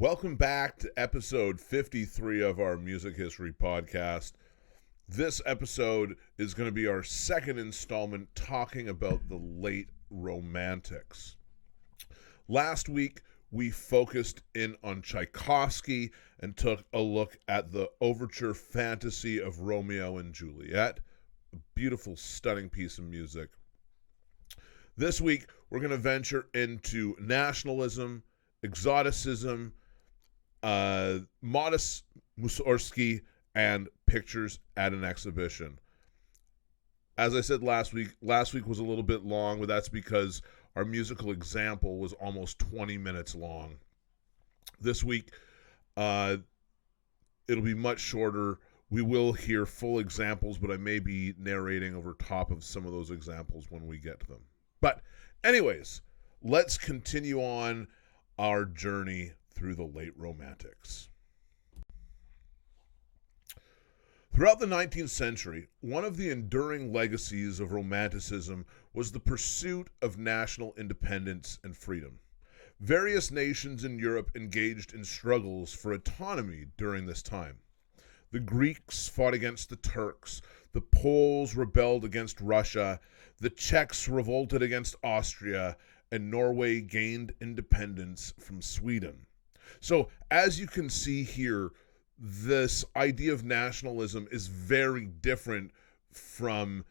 Welcome back to episode 53 of our Music History Podcast. This episode is going to be our second installment talking about the late Romantics. Last week, we focused in on Tchaikovsky and took a look at the overture fantasy of Romeo and Juliet, a beautiful, stunning piece of music. This week, we're going to venture into nationalism, exoticism, Modest Mussorgsky, and pictures at an exhibition. As I said last week was a little bit long, but that's because our musical example was almost 20 minutes long. This week, it'll be much shorter. We will hear full examples, but I may be narrating over top of some of those examples when we get to them. But anyways, let's continue on our journey through the late Romantics. Throughout the 19th century, one of the enduring legacies of Romanticism was the pursuit of national independence and freedom. Various nations in Europe engaged in struggles for autonomy during this time. The Greeks fought against the Turks, the Poles rebelled against Russia, the Czechs revolted against Austria, and Norway gained independence from Sweden. So, as you can see here, this idea of nationalism is very different from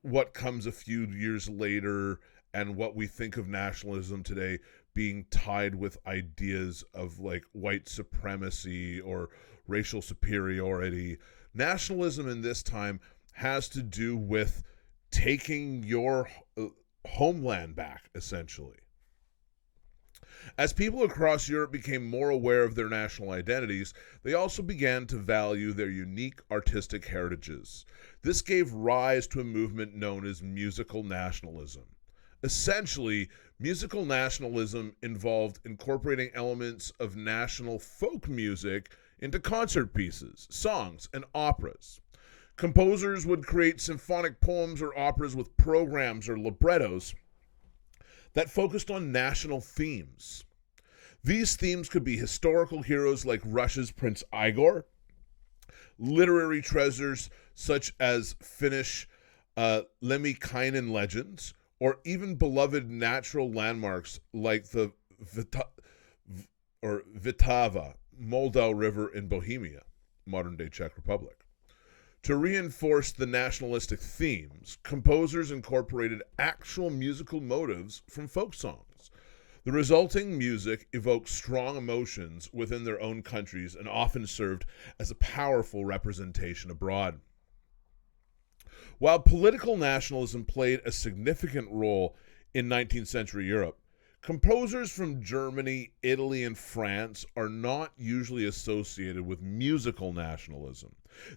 what comes a few years later and what we think of nationalism today being tied with ideas of like white supremacy or racial superiority. Nationalism in this time has to do with taking your homeland back, essentially. As people across Europe became more aware of their national identities, they also began to value their unique artistic heritages. This gave rise to a movement known as musical nationalism. Essentially, musical nationalism involved incorporating elements of national folk music into concert pieces, songs, and operas. Composers would create symphonic poems or operas with programs or librettos that focused on national themes. These themes could be historical heroes like Russia's Prince Igor, literary treasures such as Finnish Lemminkainen legends, or even beloved natural landmarks like the Vltava, Moldau River in Bohemia, modern-day Czech Republic. To reinforce the nationalistic themes, composers incorporated actual musical motives from folk songs. The resulting music evoked strong emotions within their own countries and often served as a powerful representation abroad. While political nationalism played a significant role in 19th century Europe, composers from Germany, Italy, and France are not usually associated with musical nationalism.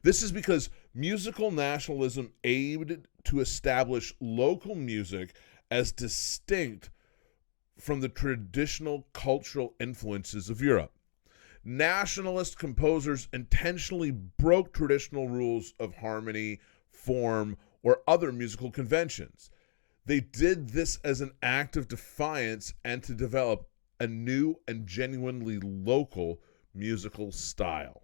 This is because musical nationalism aimed to establish local music as distinct from the traditional cultural influences of Europe. Nationalist composers intentionally broke traditional rules of harmony, form, or other musical conventions. They did this as an act of defiance and to develop a new and genuinely local musical style.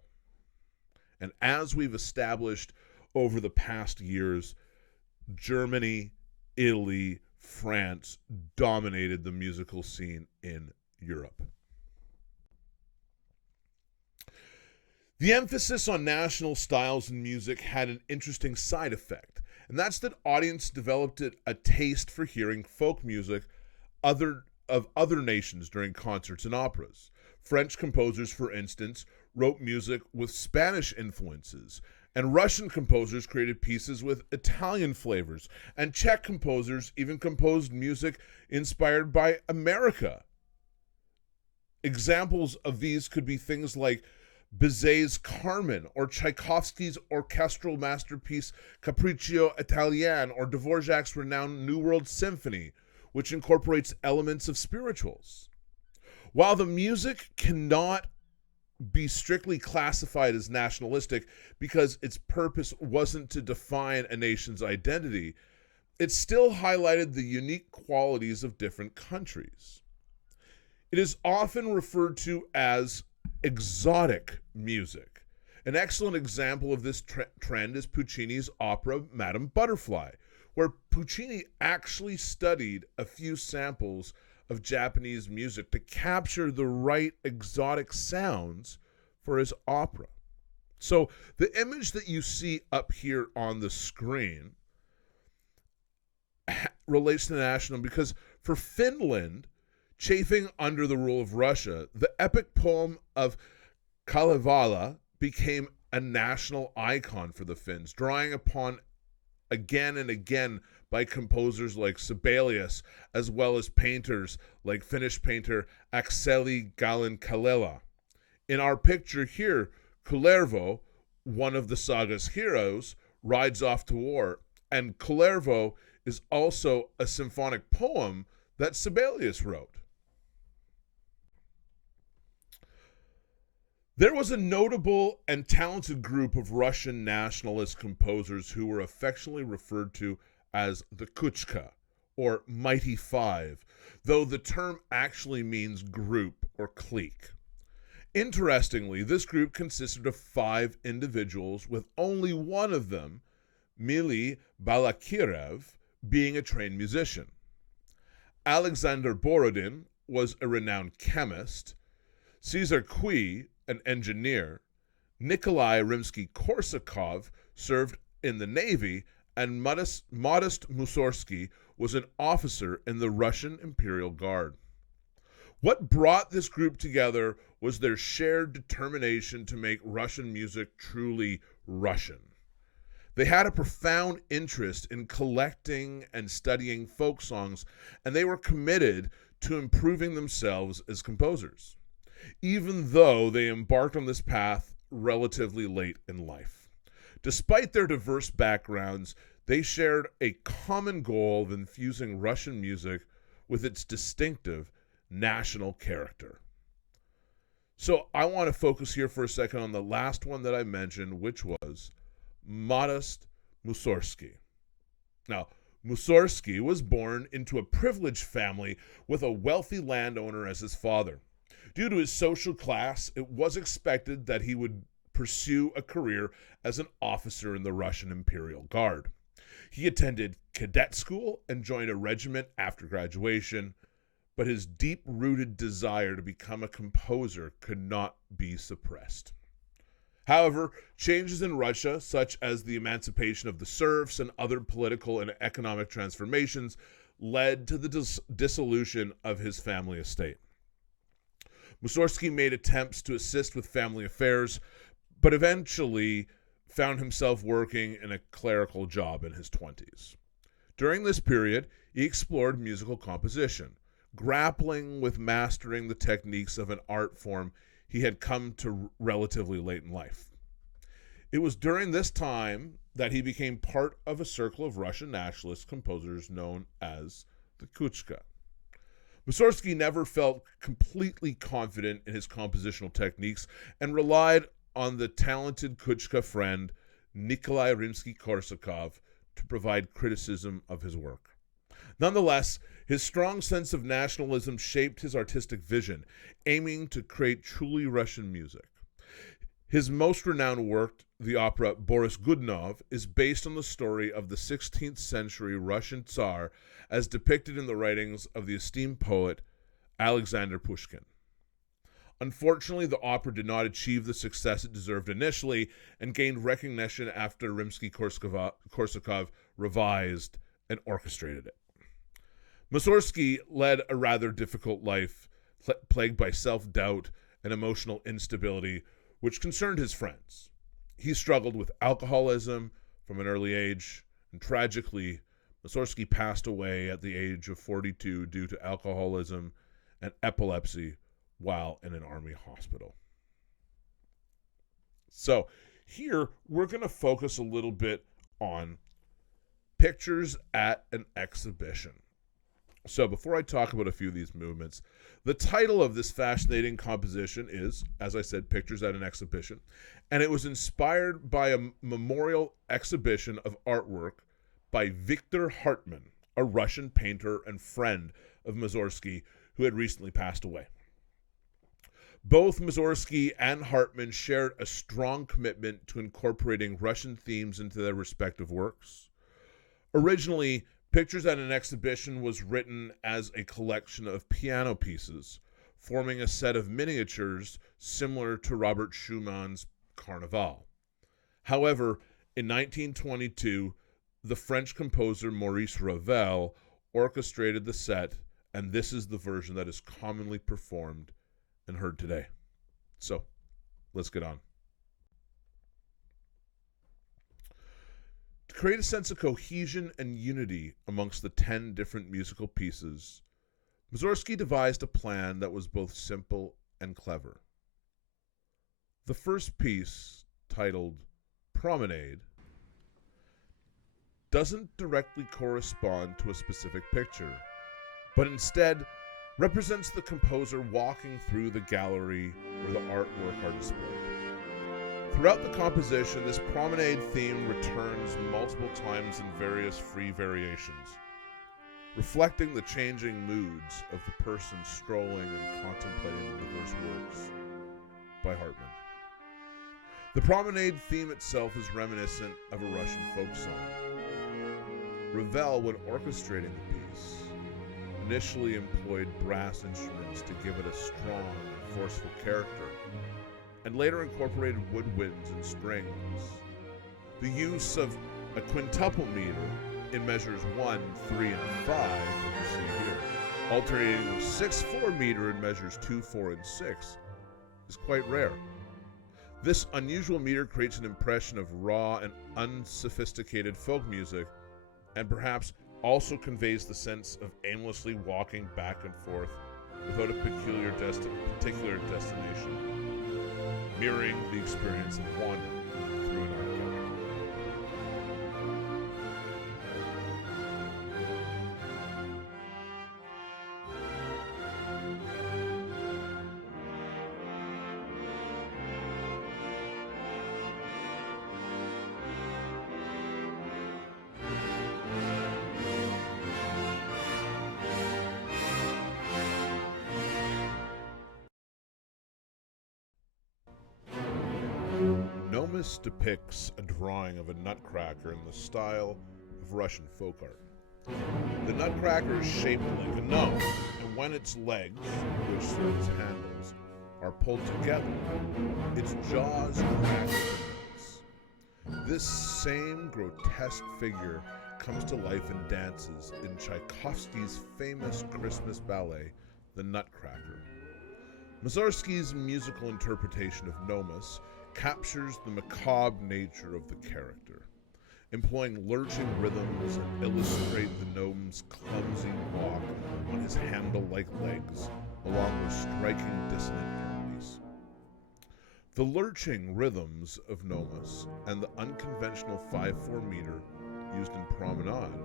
And as we've established over the past years, Germany, Italy, France dominated the musical scene in Europe. The emphasis on national styles in music had an interesting side effect, and that's that audience developed a taste for hearing folk music of other nations during concerts and operas. French composers, for instance, wrote music with Spanish influences, and Russian composers created pieces with Italian flavors, and Czech composers even composed music inspired by America. Examples of these could be things like Bizet's Carmen, or Tchaikovsky's orchestral masterpiece Capriccio Italien, or Dvorak's renowned New World Symphony, which incorporates elements of spirituals. While the music cannot be strictly classified as nationalistic because its purpose wasn't to define a nation's identity, it still highlighted the unique qualities of different countries. It is often referred to as exotic music. An excellent example of this trend is Puccini's opera Madame Butterfly, where Puccini actually studied a few samples of Japanese music to capture the right exotic sounds for his opera. So the image that you see up here on the screen relates to the national because for Finland, chafing under the rule of Russia, the epic poem of Kalevala became a national icon for the Finns, drawing upon again and again by composers like Sibelius, as well as painters like Finnish painter Akseli Gallen-Kallela. In our picture here, Kullervo, one of the saga's heroes, rides off to war, and Kullervo is also a symphonic poem that Sibelius wrote. There was a notable and talented group of Russian nationalist composers who were affectionately referred to as the Kuchka, or Mighty Five, though the term actually means group or clique. Interestingly, this group consisted of 5 individuals, with only one of them, Mili Balakirev, being a trained musician. Alexander Borodin was a renowned chemist, Caesar Cui, an engineer, Nikolai Rimsky-Korsakov served in the Navy, and Modest Mussorgsky was an officer in the Russian Imperial Guard. What brought this group together was their shared determination to make Russian music truly Russian. They had a profound interest in collecting and studying folk songs, and they were committed to improving themselves as composers, even though they embarked on this path relatively late in life. Despite their diverse backgrounds, they shared a common goal of infusing Russian music with its distinctive national character. So I want to focus here for a second on the last one that I mentioned, which was Modest Mussorgsky. Now, Mussorgsky was born into a privileged family with a wealthy landowner as his father. Due to his social class, it was expected that he would pursue a career as an officer in the Russian Imperial Guard. He attended cadet school and joined a regiment after graduation, but his deep-rooted desire to become a composer could not be suppressed. However, changes in Russia, such as the emancipation of the serfs and other political and economic transformations, led to the dissolution of his family estate. Mussorgsky made attempts to assist with family affairs, but eventually found himself working in a clerical job in his 20s. During this period, he explored musical composition, grappling with mastering the techniques of an art form he had come to relatively late in life. It was during this time that he became part of a circle of Russian nationalist composers known as the Kuchka. Mussorgsky never felt completely confident in his compositional techniques and relied on the talented Kuchka friend Nikolai Rimsky-Korsakov to provide criticism of his work. Nonetheless, his strong sense of nationalism shaped his artistic vision, aiming to create truly Russian music. His most renowned work, the opera Boris Godunov, is based on the story of the 16th century Russian Tsar as depicted in the writings of the esteemed poet Alexander Pushkin. Unfortunately, the opera did not achieve the success it deserved initially and gained recognition after Rimsky-Korsakov revised and orchestrated it. Mussorgsky led a rather difficult life, plagued by self-doubt and emotional instability, which concerned his friends. He struggled with alcoholism from an early age, and tragically, Mussorgsky passed away at the age of 42 due to alcoholism and epilepsy while in an army hospital. So here, we're going to focus a little bit on pictures at an exhibition. So before I talk about a few of these movements, the title of this fascinating composition is, as I said, Pictures at an Exhibition, and it was inspired by a memorial exhibition of artwork by Viktor Hartmann, a Russian painter and friend of Mussorgsky who had recently passed away. Both Mussorgsky and Hartmann shared a strong commitment to incorporating Russian themes into their respective works. Originally, Pictures at an Exhibition was written as a collection of piano pieces, forming a set of miniatures similar to Robert Schumann's Carnival. However, in 1922, the French composer Maurice Ravel orchestrated the set, and this is the version that is commonly performed and heard today. So, let's get on. To create a sense of cohesion and unity amongst the 10 different musical pieces, Mussorgsky devised a plan that was both simple and clever. The first piece, titled Promenade, doesn't directly correspond to a specific picture, but instead represents the composer walking through the gallery where the artwork are displayed. Throughout the composition, this promenade theme returns multiple times in various free variations, reflecting the changing moods of the person strolling and contemplating the diverse works by Hartmann. The promenade theme itself is reminiscent of a Russian folk song. Ravel, when orchestrating the piece, initially employed brass instruments to give it a strong and forceful character, and later incorporated woodwinds and strings. The use of a quintuple meter in measures 1, 3, and 5, that you see here, alternating with 6/4 meter in measures 2, 4, and 6, is quite rare. This unusual meter creates an impression of raw and unsophisticated folk music, and perhaps also conveys the sense of aimlessly walking back and forth without a particular destination, mirroring the experience of wandering through an art gallery. Nomis depicts a drawing of a nutcracker in the style of Russian folk art. The nutcracker is shaped like a gnome, and when its legs, which serve as handles, are pulled together, its jaws crack inwards. This same grotesque figure comes to life and dances in Tchaikovsky's famous Christmas ballet, The Nutcracker. Mussorgsky's musical interpretation of Nomis captures the macabre nature of the character, employing lurching rhythms that illustrate the gnome's clumsy walk on his handle-like legs, along with striking dissonant harmonies. The lurching rhythms of Nomis and the unconventional 5/4 meter used in Promenade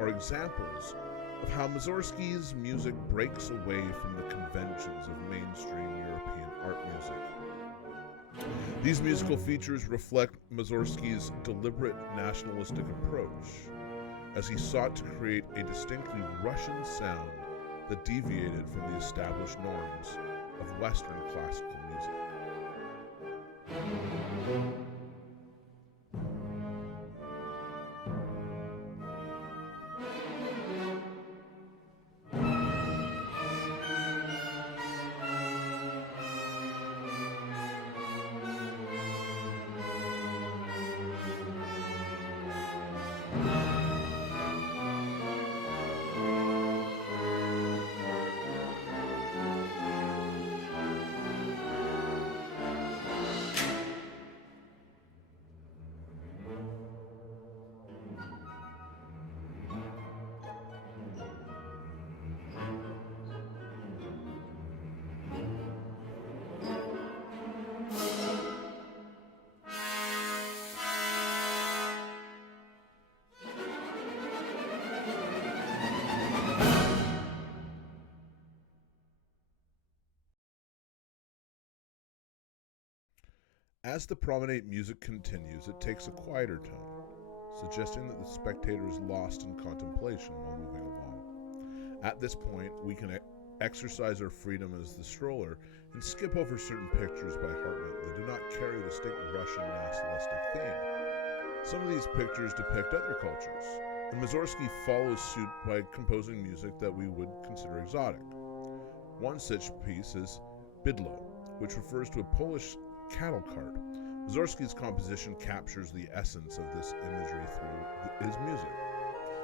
are examples of how Mussorgsky's music breaks away from the conventions of mainstream European art music. These musical features reflect Mussorgsky's deliberate nationalistic approach, as he sought to create a distinctly Russian sound that deviated from the established norms of Western classical music. As the promenade music continues, it takes a quieter tone, suggesting that the spectator is lost in contemplation while moving along. At this point, we can exercise our freedom as the stroller and skip over certain pictures by Hartman that do not carry a distinct Russian nationalistic theme. Some of these pictures depict other cultures, and Mussorgsky follows suit by composing music that we would consider exotic. One such piece is Bydlo, which refers to a Polish cattle cart. Mussorgsky's composition captures the essence of this imagery through his music.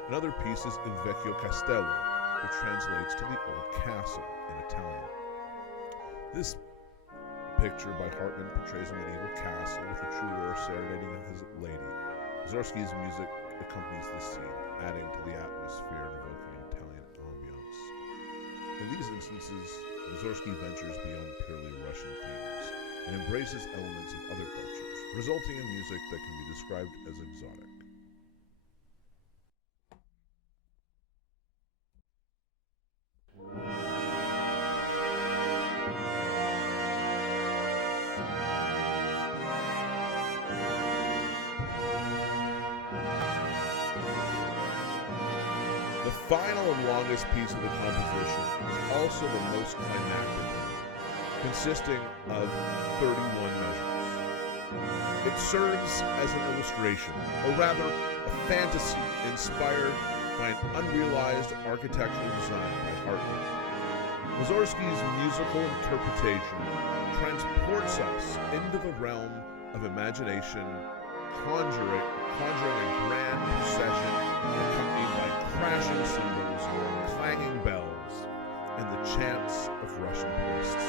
Another piece is Il Vecchio Castello, which translates to the Old Castle in Italian. This picture by Hartman portrays a medieval castle with a troubadour serenading his lady. Mussorgsky's music accompanies the scene, adding to the atmosphere and evoking Italian ambiance. In these instances, Mussorgsky ventures beyond purely Russian themes and embraces elements of other cultures, resulting in music that can be described as exotic. The final and longest piece of the composition is also the most climactic, consisting of 31 measures. It serves as an illustration, or rather a fantasy inspired by an unrealized architectural design by Hartman. Mussorgsky's musical interpretation transports us into the realm of imagination, conjuring a grand procession accompanied by crashing cymbals, clanging bells, and the chants of Russian priests.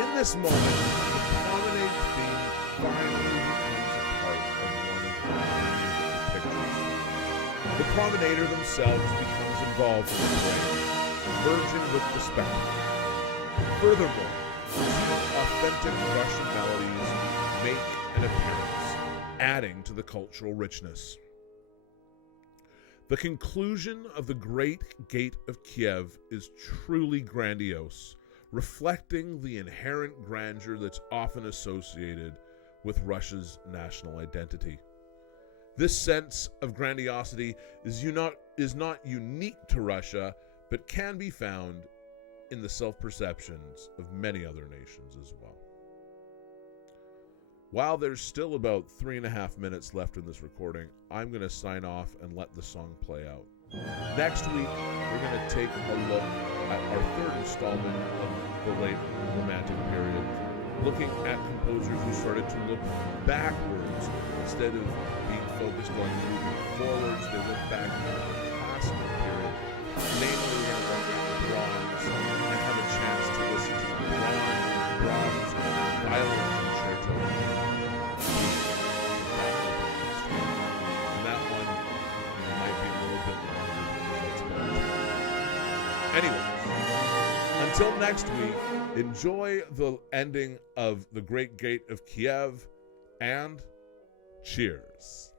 In this moment, the promenade theme finally becomes a part of one of the pictures. The promenader themselves becomes involved in the parade, merging with the spectacle. Furthermore, two authentic Russian melodies make an appearance, adding to the cultural richness. The conclusion of the Great Gate of Kiev is truly grandiose, reflecting the inherent grandeur that's often associated with Russia's national identity. This sense of grandiosity is not unique to Russia, but can be found in the self-perceptions of many other nations as well. While there's still about 3.5 minutes left in this recording, I'm going to sign off and let the song play out. Next week, we're going to take a look at our third installment of the late Romantic period, looking at composers who started to look backwards instead of being focused on moving forwards. They look back at the classical period. Namely, we're going to look at the Brahms and have a chance to listen to the Brahms violin concerto. And that one might be a little bit longer than the Anyways, until next week, enjoy the ending of The Great Gate of Kiev, and cheers.